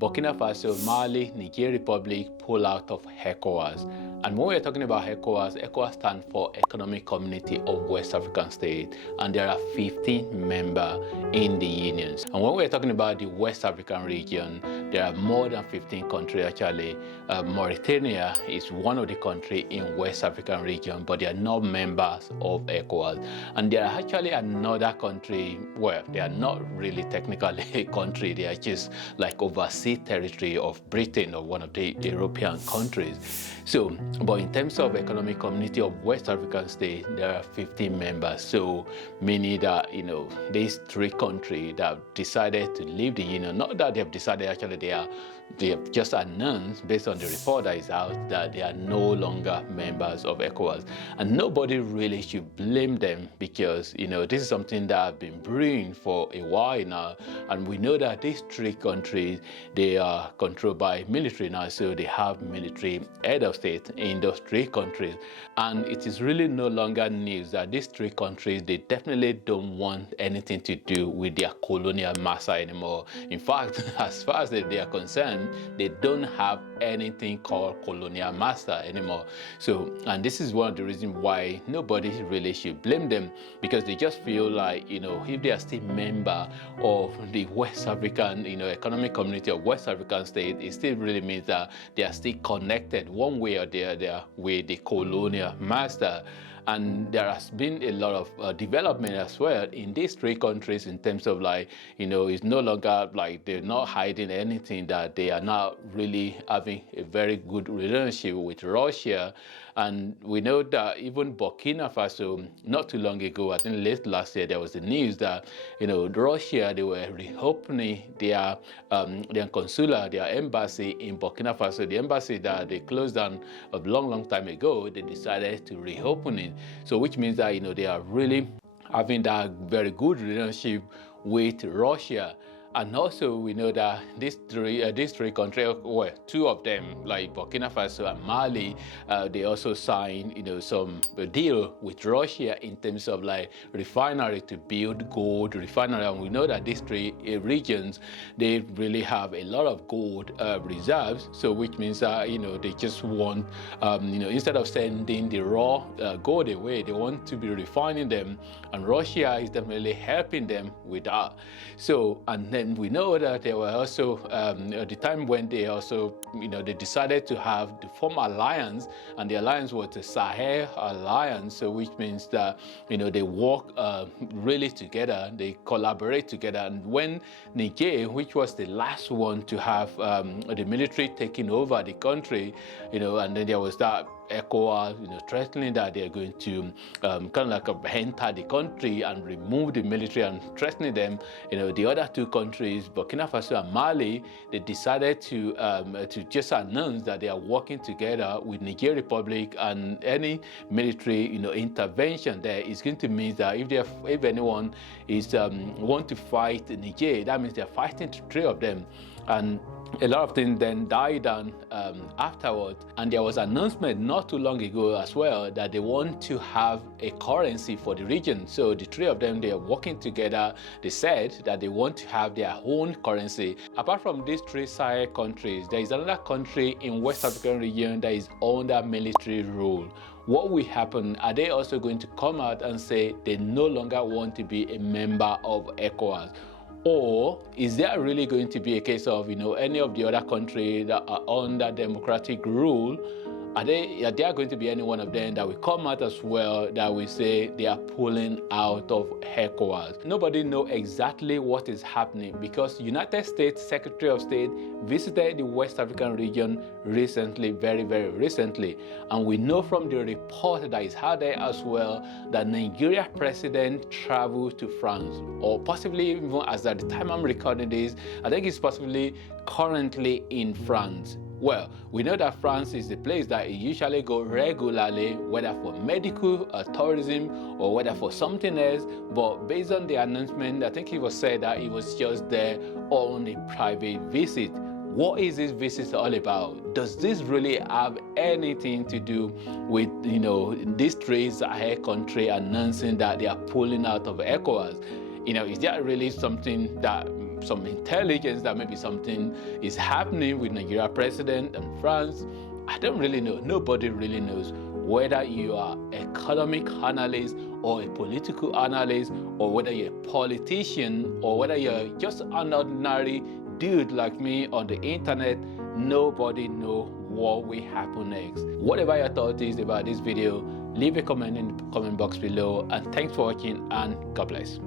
Burkina Faso, Mali, Niger Republic pull out of ECOWAS. And when we're talking about ECOWAS, ECOWAS stands for Economic Community of West African States, and there are 15 members in the unions. And when we're talking about the West African region, there are more than 15 countries actually. Mauritania is one of the countries in West African region, but they are not members of ECOWAS. And there are actually another country, well, they are not really technically a country, they are just like overseas territory of Britain or one of the European countries. So, but in terms of Economic Community of West African States, there are 15 members. So, meaning that, you know, these three countries that have decided to leave the union, not that they have decided, actually they have just announced based on the report that is out that they are no longer members of ECOWAS. And nobody really should blame them because, you know, this is something that has been brewing for a while now. And we know that these three countries, they are controlled by military now, so they have military head of state in those three countries. And it is really no longer news that these three countries, they definitely don't want anything to do with their colonial master anymore. In fact, as far as they are concerned, they don't have anything called colonial master anymore. So, and this is one of the reasons why nobody really should blame them, because they just feel like, you know, if they are still member of the West African, you know, Economic Community of West African States, it still really means that they are still connected one way or the other with the colonial master. And there has been a lot of development as well in these three countries in terms of, like, you know, it's no longer like they're not hiding anything, that they are now really having a very good relationship with Russia. And we know that even Burkina Faso, not too long ago, I think late last year, there was the news that, you know, Russia, they were reopening their consular, their embassy in Burkina Faso. The embassy that they closed down a long time ago, they decided to reopen it. So which means that, you know, they are really having that very good relationship with Russia. And also we know that these three countries, well, two of them, like Burkina Faso and Mali, they also signed, you know, some deal with Russia in terms of like refinery to build gold refinery. And we know that these three regions, they really have a lot of gold reserves. So which means that, you know, they just want, you know, instead of sending the raw gold away, they want to be refining them, and Russia is definitely helping them with that. So, and then we know that there were also at the time when they also, you know, they decided to have the form alliance, and the alliance was the Sahel Alliance. So which means that, you know, they work really together, they collaborate together. And when Niger, which was the last one to have the military taking over the country, you know, and then there was that ECOWAS, you know, threatening that they're going to kind of like enter the country and remove the military, and threatening them, you know, the other two countries, Burkina Faso and Mali, they decided to just announce that they are working together with Niger Republic, and any military, you know, intervention there is going to mean that if anyone is want to fight Niger, that means they're fighting the three of them. And a lot of things then died down afterwards. And there was an announcement not too long ago as well that they want to have a currency for the region. So the three of them, they are working together. They said that they want to have their own currency. Apart from these three Sahel countries, there is another country in West African region that is under military rule. What will happen? Are they also going to come out and say they no longer want to be a member of ECOWAS? Or is there really going to be a case of, you know, any of the other countries that are under democratic rule, are there going to be any one of them that will come out as well that will say they are pulling out of ECOWAS? Nobody knows exactly what is happening, because United States Secretary of State visited the West African region recently, very recently. And we know from the report that is out there as well that Nigeria president traveled to France, or possibly even as at the time I'm recording this, I think it's possibly currently in France. Well, we know that France is the place that you usually go regularly, whether for medical tourism or whether for something else. But based on the announcement, I think it was said that it was just there on a private visit. What is this visit all about? Does this really have anything to do with, you know, these three Sahel countries announcing that they are pulling out of ECOWAS? You know, is that really something that some intelligence that maybe something is happening with Nigeria president and France. I don't really know. Nobody really knows. Whether you are an economic analyst or a political analyst, or whether you're a politician, or whether you're just an ordinary dude like me on the internet, nobody knows what will happen next. Whatever your thought is about this video, leave a comment in the comment box below, and thanks for watching, and God bless.